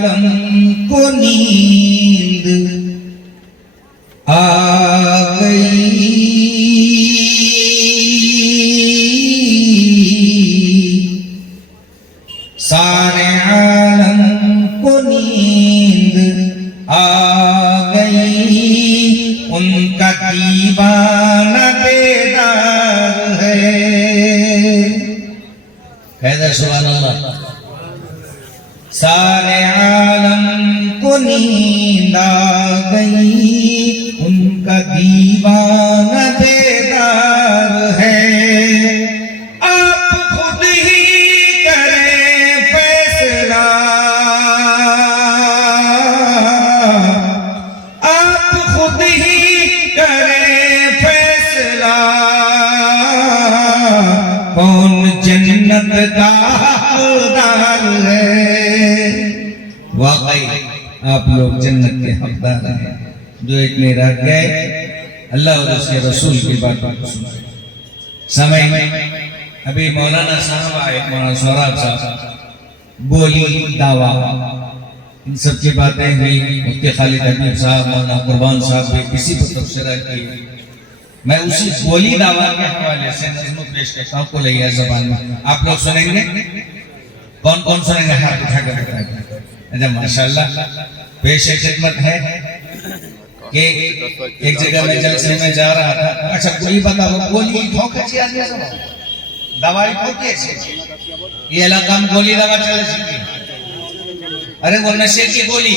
आलम को नींद आ गई, सारे आलम को नींद आ गई, उनका दीवाना बेदार है। कहते सुभान अल्लाह। सारे आलम को नींद आ गई, उनका दीवाना बेदार है। आप खुद ही करें फैसला, आप खुद ही करें फैसला, कौन जन्नत का हकदार है। वाकई आप लोग जन्नत के हकदार हैं जो इतने रात गए अल्लाह और उसके रसूल की बात सुने। समय में अभी मौलाना साहब आए, मौलाना सोहराब साहब, बोली दावा इन सब की बातें हुई। मुफ्ती खालिद हबीब साहब, मौलाना कुर्बान साहब भी किसी को तबसरा की। मैं उसी बोली दावा के हवाले से नज़्म पेश करता हूँ कुल ज़बान में, आप लोग सुनेंगे। कौन कौन सुनेंगे हाथ उठा कर बताएंगे। माशाल्लाह पेश खिदमत है कि एक जगह में जलसे में जा रहा था। अच्छा कोई बताओ, गोली ठोके छी आदमी सब दवाई ठोके छी, ये इलाका में गोली दवा चले छी। अरे वो नशे की गोली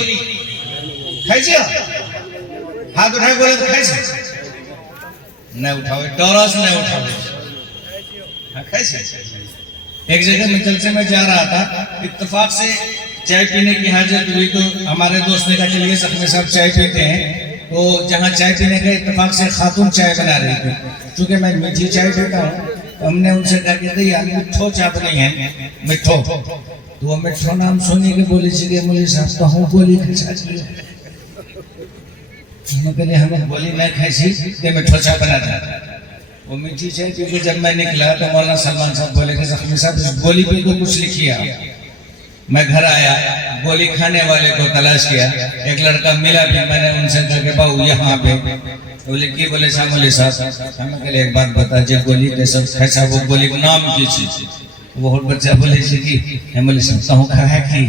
खाई छी, हाथ उठाए बोले तो खाई छी, नहीं उठाओ, टोरस नहीं उठाओ, खाई छी। एक जगह में जलसे में जा रहा था, इत्तेफाक से चाय पीने की हाजत हुई तो हमारे दोस्त ने कहा चलिए जख्मी साहब चाय पीते हैं। तो जहाँ चाय पीने गए इत्तेफाक से खातून चाय बना रही थी। चूंकि मैं मीठी चाय पीता हूँ तो हमने उनसे कहा कि यार मिठो चाप नहीं है, मिठो। तो वो मिठो नाम सुनी के बोली सीधे मुझे साहब कहूँ गोली कहले हमें गोली नहीं खाई सी, मिठो चाय बना था। वो मीठी चाय क्योंकि जब मैं निकला तो मौलाना सलमान साहब बोले कि जख्मी साहब इस गोली पे तो कुछ लिखिए। मैं घर आया, गोली खाने वाले को तलाश किया, एक लड़का मिला भी। मैंने उनसे कहा कि बाबू यहाँ पे, बोले की बोले सामोली साहब हमें के लिए एक बात बता, जो गोली के सब कैसा वो गोली का नाम की चीज। वो बच्चा बोले कि बोले सकता हूँ खा है कि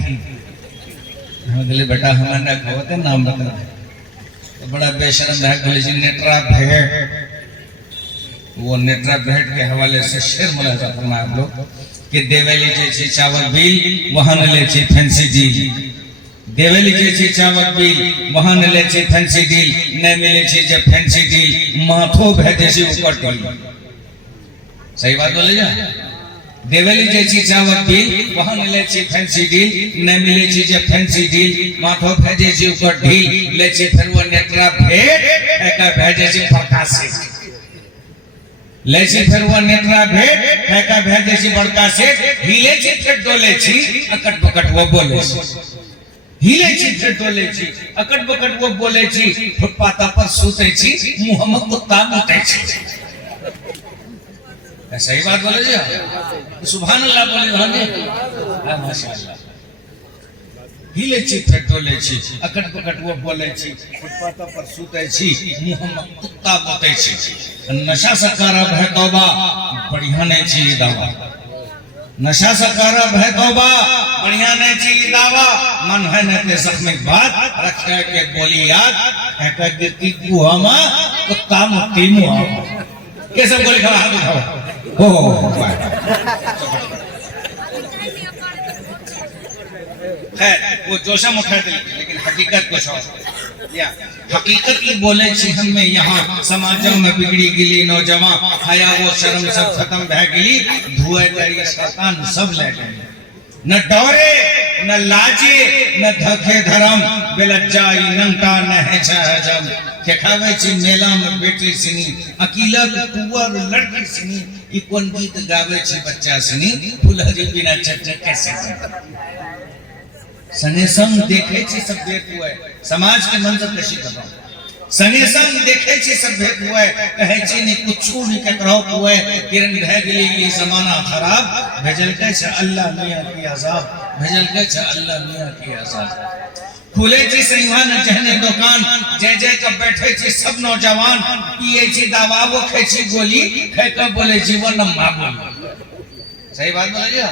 हमें बोले बेटा हमारे खाते नाम बता। तो बड़ा बेशरम है, बोले जी नेत्रा भेड़। वो नेत्रा भेड़ के हवाले से शेर मुलाजा करना आप लोग कि देवेली जैसी चावल बिल वहां न ले फैंसी डील, देवेली जैसी चावल बिल वहां न ले फैंसी डील, न मिले जब फैंसी डील माथो भेजे से ऊपर डील। सही बात बोले जा। देवेली जैसी चावल बिल वहां न ले फैंसी डील, न मिले जब फैंसी डील माथो भेजे से ऊपर डील, ले फिर वो नेत्रा भेड़ एका भेजे से प्रकाश से लेची फिर वो नेत्रा भेड़ फेंका भेजे सी बड़का से हिले छी फिर डोले छी अकट बकट वो बोले छी, हिले छी फिर डोले छी अकट बकट वो बोले छी, फुटपाथ पर सूते छी मुंह में कुत्ता मुते छी। सही बात बोले जी, सुभान अल्लाह बोले रहने माशाअल्लाह। हिले छी फिर डोले छी अकट बकट वो बोले छी, फुटपाथ पर सूते छी मुंह में कुत्ता मुते छी। नशा सकारब है तौबा बढ़िया ने छी दावा, नशा सकारब है तौबा बढ़िया ने छी दावा, मन है ने ते जख्मी बात रखे के बोली याद है के की कुआ में कुत्ता मुत्ती मुआ के सब बोल खा हाथ उठाओ हो खैर वो जोशम उठाते लेकिन हकीकत कुछ और। हकीकत की बोले छी हमें यहाँ समाजों में बिगड़ी गिली नौजवान, हया वो शर्म सब खत्म बह गिली, धुए करी शैतान सब ले गए। न डरे न लाजे न धके धर्म, बेलज्जाई नंटा न है हजम। के खावे छी मेला में बेटी सिनी, अकेला कुंवर लड़की सिनी, ई कोन गीत गावे छी बच्चा सिनी, फुलहरी बिना चर्चा कैसे। सने संग देखे छी सब भेट हुए, समाज के मंजर कशी बताओ। सने संग देखे छी सब भेट हुए, कहे छी ने कुछू भी ककरो हुए, किरण भे गेली ये जमाना खराब, भेजल कैसे अल्लाह मियां की अजाब, भजल के छ अल्लाह मियां की आजाद खुले छी सैवान जहने दुकान जय जय कब बैठे छी सब नौजवान पिए छी दवा वो खे छी गोली खे कब बोले जीवन नम्मा बोली सही बात बोले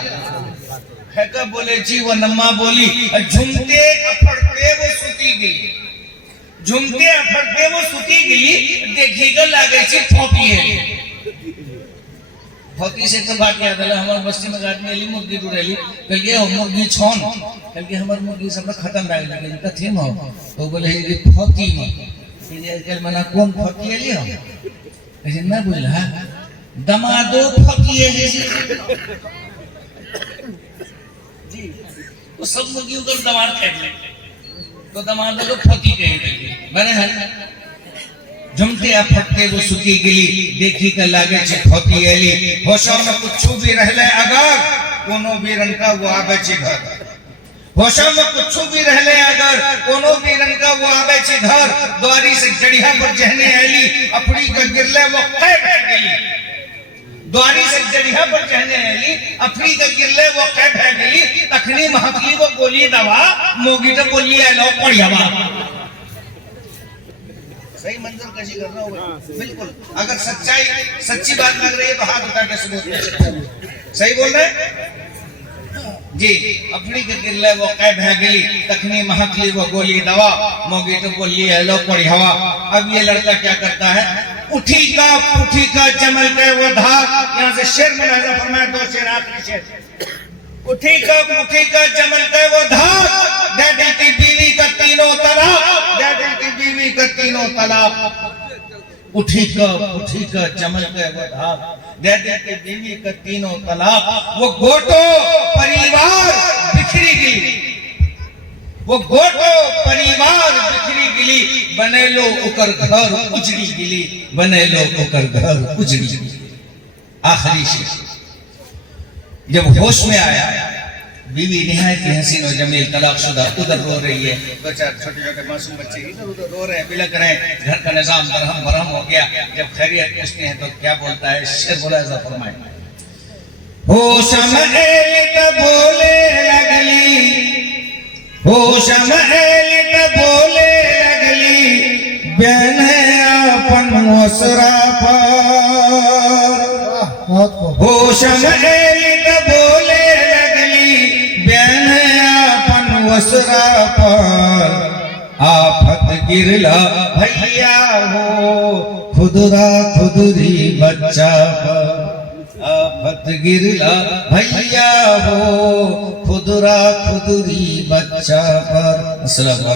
खे कब बोले जीवन नम्मा बोली झुमते अफड़ते वो सुती गई झुमते अफड़ते वो सुती गई देखी के लागे छी फोपी फौकी से तो बात याद है हमारे बस्ती में गाड़ी में ली मुर्गी दुरेली कल के मुर्गी छोन कल के हमारे मुर्गी सब खत्म रह गई का थीम हो तो बोले ये फौकी में ये कल मना कौन फौकी है लियो ऐसे ना बोला दमादो फौकी है जैसे जी वो सब मुर्गी उधर दमाद फेंक ले तो दमादो को फौकी कहेंगे बने हैं झुमते अफटते वो सुती गिली देखी के लागे छे खोती एली होशो में कुछ भी रहले अगर कोनो भी रंग का वो आवे छे घर होशो में कुछ भी रहले अगर कोनो भी रंग का वो आवे छे घर द्वारी से जड़िया पर जहने एली अपनी का गिरले वो कै भै गेली द्वारी से जड़िया पर जहने एली अपनी का गिरले वो कै भै गेली तखनी महकली वो बोली दवा मोगी तो बोली आलो पड़ियावा सही मंजर कशी करना होगा बिल्कुल अगर सच्चाई सच्ची बात लग रही है तो हाथ उठा के सबूत सही बोल रहे जी अपनी के गिरले वो कै भै गेली तखनी महकली वो गोली दवा मोगी तो बोली हेलो पड़ी हवा अब ये लड़का क्या करता है उठी का जमल के वो धार यहाँ से शेर मुलाजा फरमाया दो शेर आखिरी शेर उठी का जमल के वो धार दे दिल की बीवी का तीनों तलाक दे दिल की बीवी का तीनों तलाक उठी का जमल के वो धार दे दिल की बीवी का तीनों तलाक वो गोटो परिवार बिखरी गिली वो गोटो परिवार बिखरी गिली बने लो उकर घर उजड़ी गिली बने लो उकर घर उजड़ी गिली आखिरी शेर जब होश में आया बीवी निहायत हसीन और जमील तलाकशुदा उधर रो रही है दो चार छोटे छोटे मासूम बच्चे इधर उधर रो रहे हैं बिलक रहे हैं घर का निजाम दरहम बरहम हो गया जब खैरियत पूछते हैं तो क्या बोलता है शेर बोला ऐसा फरमाए होश में बोले लगली होश में बोले लगली बहन अपन मोसरा पर होश में बोले लगली बहन अपन वसरा पर आफत गिरला भैया हो खुदरा खुदरी बच्चा पर आफत गिरला भैया हो खुदरा खुदरी बच्चा पर। अस्सलाम।